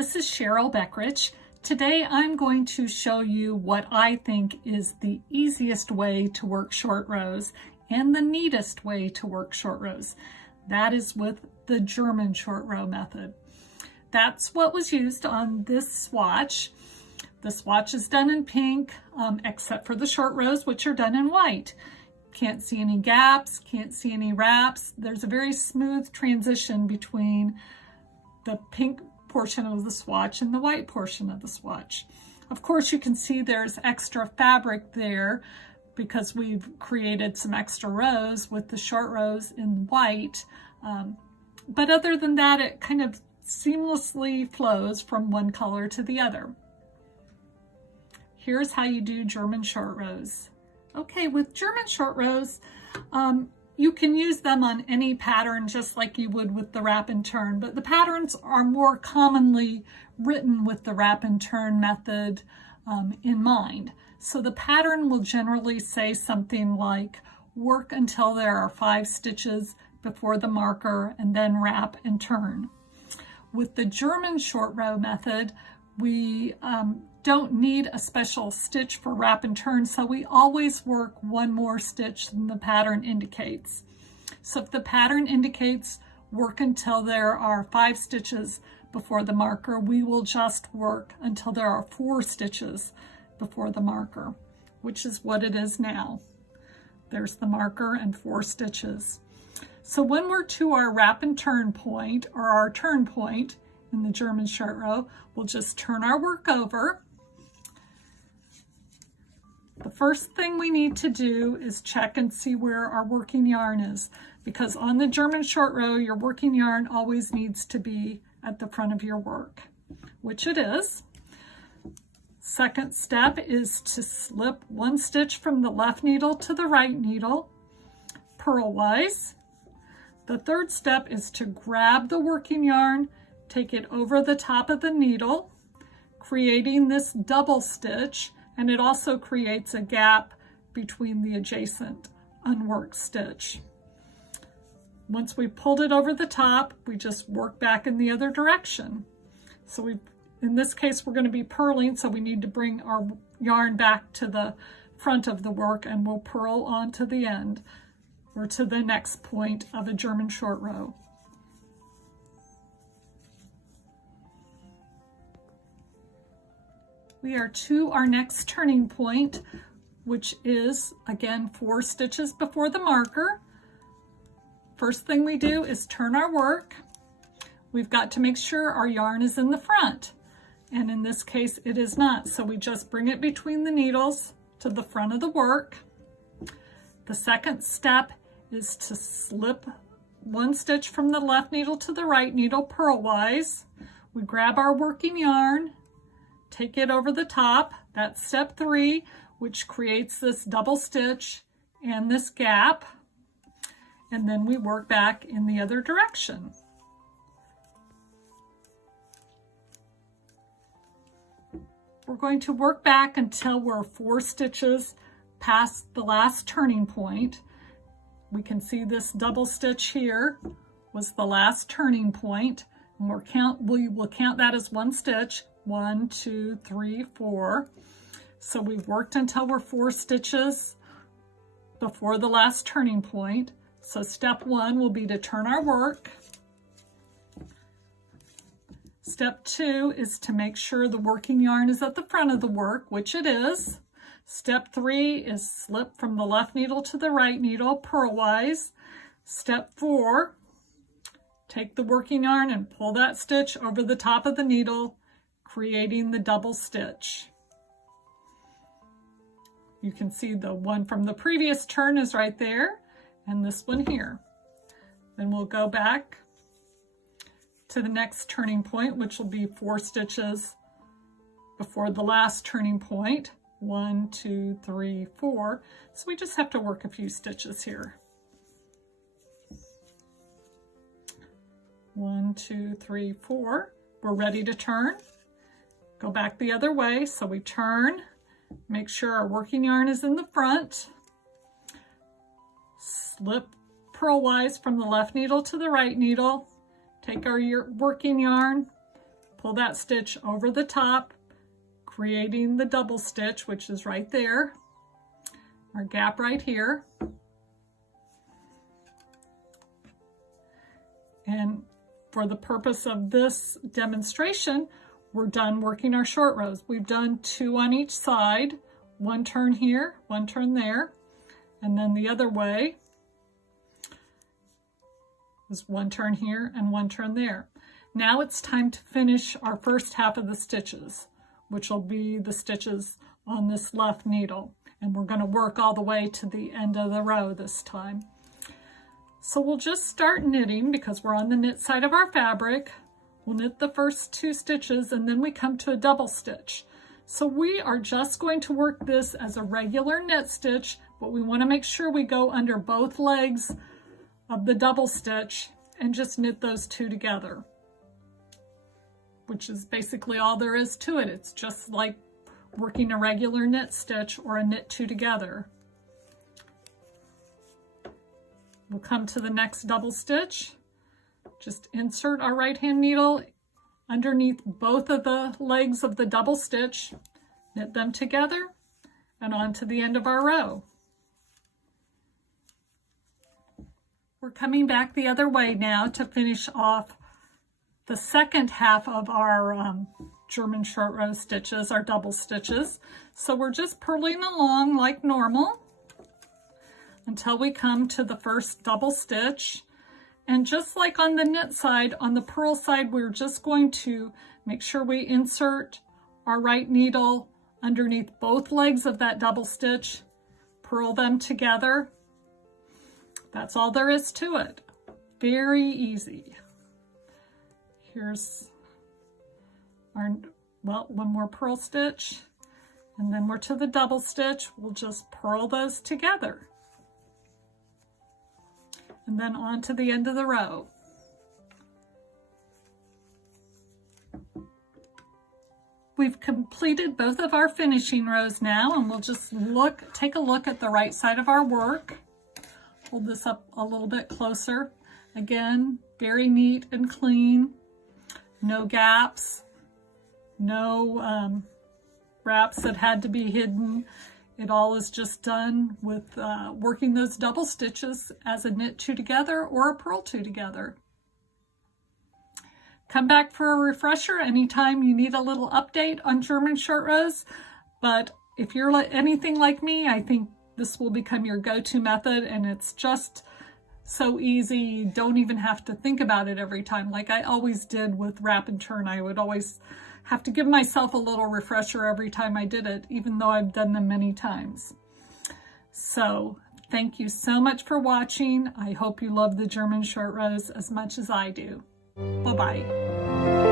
This is Cheryl Beckrich. Today I'm going to show you what I think is the easiest way to work short rows and the neatest way to work short rows. That is with the German short row method. That's what was used on this swatch. The swatch is done in pink, except for the short rows, which are done in white. Can't see any gaps, can't see any wraps. There's a very smooth transition between the pink portion of the swatch and the white portion of the swatch. Of course, you can see there's extra fabric there because we've created some extra rows with the short rows in white. But other than that, it kind of seamlessly flows from one color to the other. Here's how you do German short rows. Okay, with German short rows, you can use them on any pattern just like you would with the wrap and turn, but the patterns are more commonly written with the wrap and turn method in mind. So the pattern will generally say something like, work until there are 5 stitches before the marker and then wrap and turn. With the German short row method, we don't need a special stitch for wrap and turn, so we always work one more stitch than the pattern indicates. So if the pattern indicates work until there are 5 stitches before the marker, we will just work until there are 4 stitches before the marker, which is what it is now. There's the marker and 4 stitches. So when we're to our wrap and turn point, or our turn point in the German short row, we'll just turn our work over. The first thing we need to do is check and see where our working yarn is, because on the German short row, your working yarn always needs to be at the front of your work, which it is. Second step is to slip 1 stitch from the left needle to the right needle, purlwise. The third step is to grab the working yarn, take it over the top of the needle, creating this double stitch, and it also creates a gap between the adjacent unworked stitch. Once we've pulled it over the top, we just work back in the other direction. So in this case, we're going to be purling, so we need to bring our yarn back to the front of the work, and we'll purl on to the end, or to the next point of a German short row. We are to our next turning point, which is, again, 4 stitches before the marker. First thing we do is turn our work. We've got to make sure our yarn is in the front, and in this case it is not, so we just bring it between the needles to the front of the work. The second step is to slip 1 stitch from the left needle to the right needle purlwise. We grab our working yarn, take it over the top. That's step 3, which creates this double stitch and this gap. And then we work back in the other direction. We're going to work back until we're 4 stitches past the last turning point. We can see this double stitch here was the last turning point, and we will count that as 1 stitch. 1, 2, 3, 4. So we've worked until we're 4 stitches before the last turning point. So step 1 will be to turn our work. Step 2 is to make sure the working yarn is at the front of the work, which it is. Step 3 is slip from the left needle to the right needle purlwise. Step 4, take the working yarn and pull that stitch over the top of the needle, creating the double stitch. You can see the one from the previous turn is right there, and this one here. Then we'll go back to the next turning point, which will be 4 stitches before the last turning point. 1, 2, 3, 4. So we just have to work a few stitches here. 1, 2, 3, 4. We're ready to turn. Go back the other way. So we turn, make sure our working yarn is in the front, slip purlwise from the left needle to the right needle, take our working yarn, pull that stitch over the top, creating the double stitch, which is right there, our gap right here. And for the purpose of this demonstration, we're done working our short rows. We've done 2 on each side, 1 turn here, 1 turn there, and then the other way is 1 turn here and 1 turn there. Now it's time to finish our first half of the stitches, which will be the stitches on this left needle. And we're going to work all the way to the end of the row this time. So we'll just start knitting because we're on the knit side of our fabric. We'll knit the first 2 stitches and then we come to a double stitch. So we are just going to work this as a regular knit stitch, but we want to make sure we go under both legs of the double stitch and just knit those 2 together, which is basically all there is to it. It's just like working a regular knit stitch or a knit 2 together. We'll come to the next double stitch. Just insert our right hand needle underneath both of the legs of the double stitch, knit them together, and on to the end of our row. We're coming back the other way now to finish off the second half of our German short row stitches, our double stitches. So we're just purling along like normal until we come to the first double stitch. And just like on the knit side, on the purl side, we're just going to make sure we insert our right needle underneath both legs of that double stitch, purl them together. That's all there is to it. Very easy. Here's our, well, 1 more purl stitch, and then we're to the double stitch. We'll just purl those together. And then on to the end of the row. We've completed both of our finishing rows now, and we'll just take a look at the right side of our work. Hold this up a little bit closer. Again, very neat and clean. No gaps, no wraps that had to be hidden. It all is just done with working those double stitches as a knit 2 together or a purl 2 together. Come back for a refresher anytime you need a little update on German short rows. But if you're anything like me, I think this will become your go-to method, and it's just so easy. You don't even have to think about it every time like I always did with wrap and turn. I would always have to give myself a little refresher every time I did it, even though I've done them many times. So thank you so much for watching. I hope you love the German short rows as much as I do. Bye-bye.